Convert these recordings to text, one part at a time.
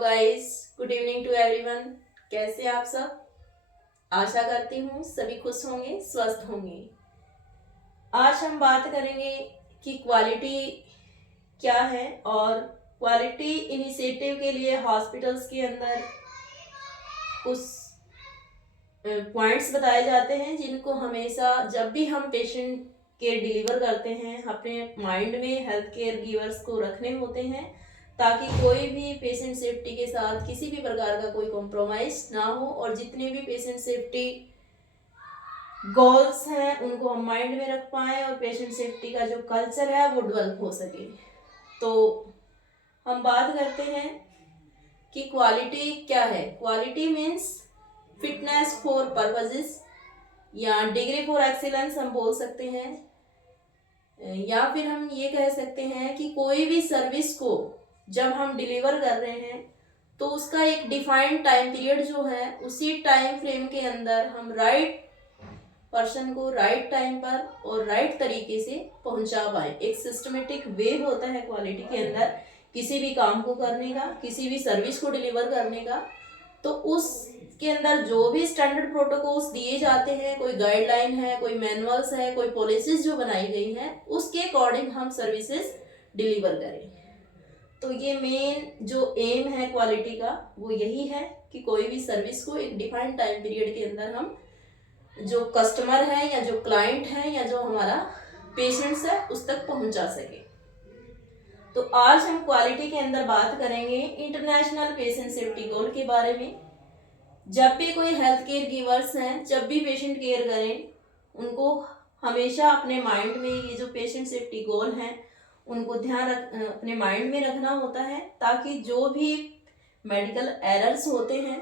Guys, good evening to everyone. कैसे आप सब? आशा करती हूँ सभी खुश होंगे, स्वस्थ होंगे। आज हम बात करेंगे कि क्वालिटी क्या है और क्वालिटी इनिशिएटिव के लिए हॉस्पिटल्स के अंदर कुछ पॉइंट्स बताए जाते हैं जिनको हमेशा जब भी हम पेशेंट केयर डिलीवर करते हैं अपने माइंड में हेल्थ केयर गिवर्स को रखने होते हैं, ताकि कोई भी पेशेंट सेफ्टी के साथ किसी भी प्रकार का कोई कॉम्प्रोमाइज ना हो और जितने भी पेशेंट सेफ्टी गोल्स हैं उनको हम माइंड में रख पाएँ और पेशेंट सेफ्टी का जो कल्चर है वो डेवलप हो सके। तो हम बात करते हैं कि क्वालिटी क्या है। Quality means fitness for purposes या डिग्री फॉर एक्सीलेंस हम बोल सकते हैं, या फिर हम ये कह सकते हैं कि कोई भी सर्विस को जब हम डिलीवर कर रहे हैं तो उसका एक डिफाइंड टाइम पीरियड जो है उसी टाइम फ्रेम के अंदर हम राइट पर्सन को राइट टाइम पर और राइट तरीके से पहुंचा पाए। एक सिस्टमेटिक वे होता है क्वालिटी के अंदर किसी भी काम को करने का, किसी भी सर्विस को डिलीवर करने का। तो उसके अंदर जो भी स्टैंडर्ड प्रोटोकॉल्स दिए जाते हैं, कोई गाइडलाइन है, कोई मैनुअल्स है, कोई पॉलिसीज जो बनाई गई हैं, उसके अकॉर्डिंग हम सर्विसेज डिलीवर करें। तो ये मेन जो एम है क्वालिटी का वो यही है कि कोई भी सर्विस को एक डिफाइंड टाइम पीरियड के अंदर हम जो कस्टमर है या जो क्लाइंट है या जो हमारा पेशेंट्स है उस तक पहुंचा सके। तो आज हम क्वालिटी के अंदर बात करेंगे इंटरनेशनल पेशेंट सेफ्टी गोल के बारे में। जब भी कोई हेल्थ केयर गिवर्स हैं, जब भी पेशेंट केयर करें, उनको हमेशा अपने माइंड में ये जो पेशेंट सेफ्टी गोल हैं उनको अपने माइंड में रखना होता है, ताकि जो भी मेडिकल एरर्स होते हैं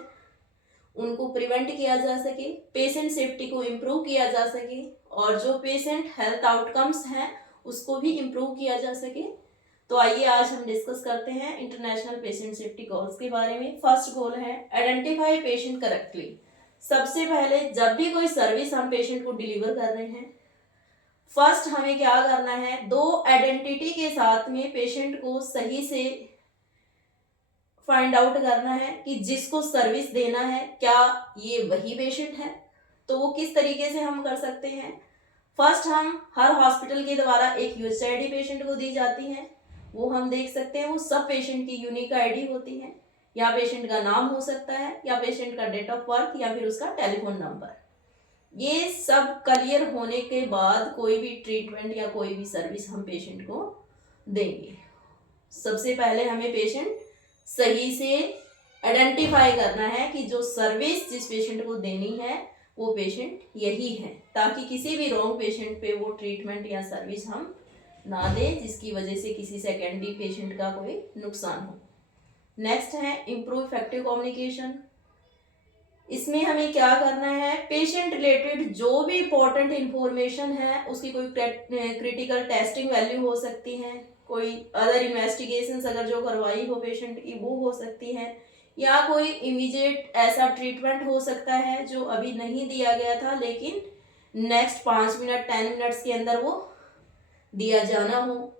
उनको प्रिवेंट किया जा सके, पेशेंट सेफ्टी को इम्प्रूव किया जा सके और जो पेशेंट हेल्थ आउटकम्स हैं उसको भी इम्प्रूव किया जा सके। तो आइए आज हम डिस्कस करते हैं इंटरनेशनल पेशेंट सेफ्टी गोल्स के बारे में। फर्स्ट गोल है आइडेंटिफाई पेशेंट करेक्टली। सबसे पहले जब भी कोई सर्विस हम पेशेंट को डिलीवर कर रहे हैं, फर्स्ट हमें क्या करना है, दो आइडेंटिटी के साथ में पेशेंट को सही से फाइंड आउट करना है कि जिसको सर्विस देना है क्या ये वही पेशेंट है। तो वो किस तरीके से हम कर सकते हैं, फर्स्ट हम हर हॉस्पिटल के द्वारा एक यूएसआईडी पेशेंट को दी जाती है, वो हम देख सकते हैं। वो सब पेशेंट की यूनिक आईडी होती है, या पेशेंट का नाम हो सकता है या पेशेंट का डेट ऑफ बर्थ या फिर उसका टेलीफोन नंबर। ये सब क्लियर होने के बाद कोई भी ट्रीटमेंट या कोई भी सर्विस हम पेशेंट को देंगे। सबसे पहले हमें पेशेंट सही से आइडेंटिफाई करना है कि जो सर्विस जिस पेशेंट को देनी है वो पेशेंट यही है, ताकि किसी भी रॉन्ग पेशेंट पे वो ट्रीटमेंट या सर्विस हम ना दें जिसकी वजह से किसी सेकेंडरी पेशेंट का कोई नुकसान हो। नेक्स्ट है इम्प्रूव इफेक्टिव कम्युनिकेशन। इसमें हमें क्या करना है, पेशेंट रिलेटेड जो भी इंपॉर्टेंट इंफॉर्मेशन है उसकी कोई क्रिटिकल टेस्टिंग वैल्यू हो सकती है, कोई अदर इन्वेस्टिगेशंस अगर जो करवाई हो पेशेंट की वो हो सकती है, या कोई इमीडिएट ऐसा ट्रीटमेंट हो सकता है जो अभी नहीं दिया गया था लेकिन नेक्स्ट 5 मिनट 10 मिनट्स के अंदर वो दिया जाना हो,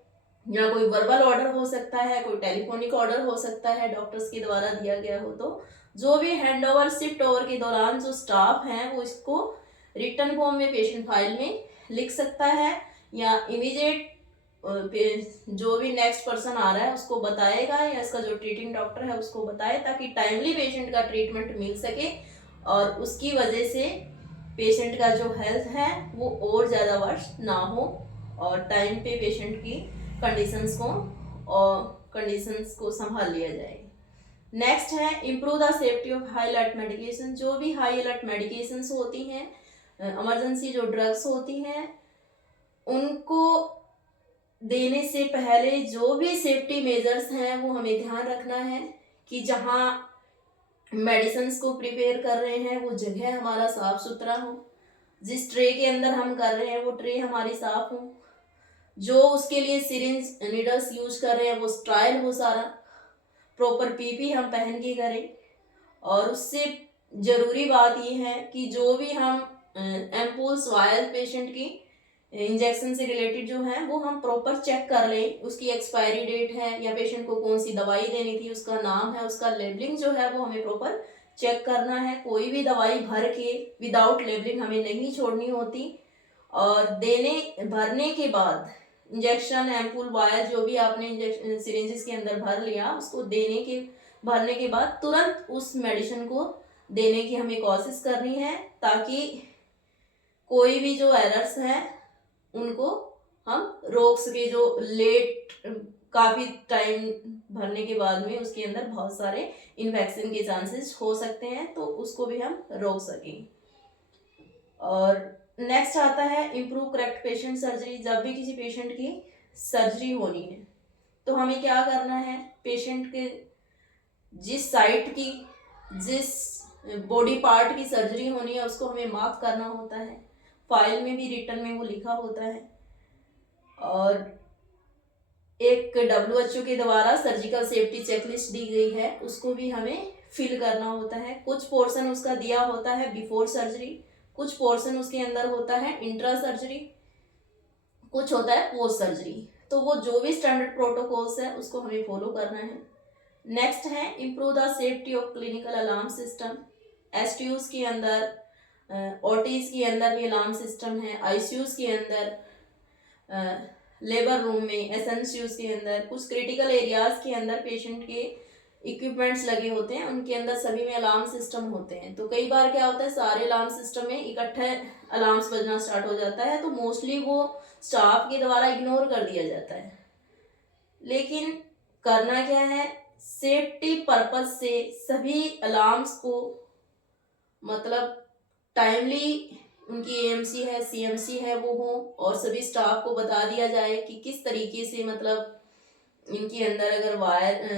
या कोई वर्बल ऑर्डर हो सकता है, कोई टेलीफोनिक ऑर्डर हो सकता है डॉक्टर्स के द्वारा दिया गया हो। तो जो भी हैंड ओवर शिफ्ट ओवर के दौरान जो स्टाफ है वो इसको रिटर्न फॉर्म में पेशेंट फाइल में लिख सकता है, या इमीडिएट जो भी नेक्स्ट पर्सन आ रहा है उसको बताएगा, या इसका जो ट्रीटिंग डॉक्टर है उसको बताए, ताकि टाइमली पेशेंट का ट्रीटमेंट मिल सके और उसकी वजह से पेशेंट का जो हेल्थ है वो और ज़्यादा वर्ष ना हो और टाइम पे पेशेंट की कंडीशंस को संभाल लिया जाए। नेक्स्ट है improve the safety of high alert medication. जो भी हाई अलर्ट मेडिकेशंस होती हैं, इमरजेंसी जो ड्रग्स होती हैं, उनको देने से पहले जो भी सेफ्टी मेजर्स हैं वो हमें ध्यान रखना है कि जहाँ मेडिसिन्स को प्रिपेयर कर रहे हैं वो जगह हमारा साफ सुथरा हो, जिस ट्रे के अंदर हम कर रहे हैं वो ट्रे हमारी साफ हो, जो उसके लिए सिरिंज नीडल्स यूज कर रहे हैं वो स्टराइल हो, सारा प्रॉपर पीपी हम पहन के करें। और उससे ज़रूरी बात ये है कि जो भी हम एम्पूल्स वायल पेशेंट की इंजेक्शन से रिलेटेड जो है वो हम प्रॉपर चेक कर लें, उसकी एक्सपायरी डेट है या पेशेंट को कौन सी दवाई देनी थी उसका नाम है, उसका लेबलिंग जो है वो हमें प्रॉपर चेक करना है। कोई भी दवाई भर के विदाउट लेबलिंग हमें नहीं छोड़नी होती। और भरने के बाद इंजेक्शन, एम्पूल, वायर जो भी आपने इंजेक्शन सिरिंजेस के अंदर भर लिया, उसको भरने के बाद तुरंत उस मेडिसिन को देने की हमें कोशिश करनी है, ताकि कोई भी जो एरर्स हैं उनको हम रोक सके। जो लेट काफ़ी टाइम भरने के बाद में उसके अंदर बहुत सारे इन्फेक्शन के चांसेस हो सकते हैं, तो उसको भी हम रोक सकें। और नेक्स्ट आता है इम्प्रूव करेक्ट पेशेंट सर्जरी। जब भी किसी पेशेंट की सर्जरी होनी है तो हमें क्या करना है, पेशेंट के जिस साइट की, जिस बॉडी पार्ट की सर्जरी होनी है उसको हमें मार्क करना होता है। फाइल में भी, रिटर्न में वो लिखा होता है। और एक WHO के द्वारा सर्जिकल सेफ्टी चेकलिस्ट दी गई है, उसको भी हमें फिल करना होता है। कुछ पोर्शन उसका दिया होता है बिफोर सर्जरी, कुछ पोर्शन उसके अंदर होता है इंट्रा सर्जरी, कुछ होता है पोस्ट सर्जरी। तो वो जो भी स्टैंडर्ड प्रोटोकॉल्स है उसको हमें फॉलो करना है। नेक्स्ट है improve the safety of clinical alarm system. STUs के अंदर, OTs के अंदर भी अलार्म सिस्टम है, ICUs के अंदर, लेबर रूम में, SNCUs के अंदर, कुछ क्रिटिकल एरियाज के अंदर पेशेंट के इक्विपमेंट्स लगे होते हैं, उनके अंदर सभी में अलार्म सिस्टम होते हैं। तो कई बार क्या होता है, सारे अलार्म सिस्टम में इकट्ठे अलार्म्स बजना स्टार्ट हो जाता है, तो मोस्टली वो स्टाफ के द्वारा इग्नोर कर दिया जाता है। लेकिन करना क्या है, सेफ्टी पर्पज से सभी अलार्म्स को मतलब टाइमली उनकी AMC है, CMC है वो हो, और सभी स्टाफ को बता दिया जाए कि किस तरीके से मतलब इनके अंदर अगर वायर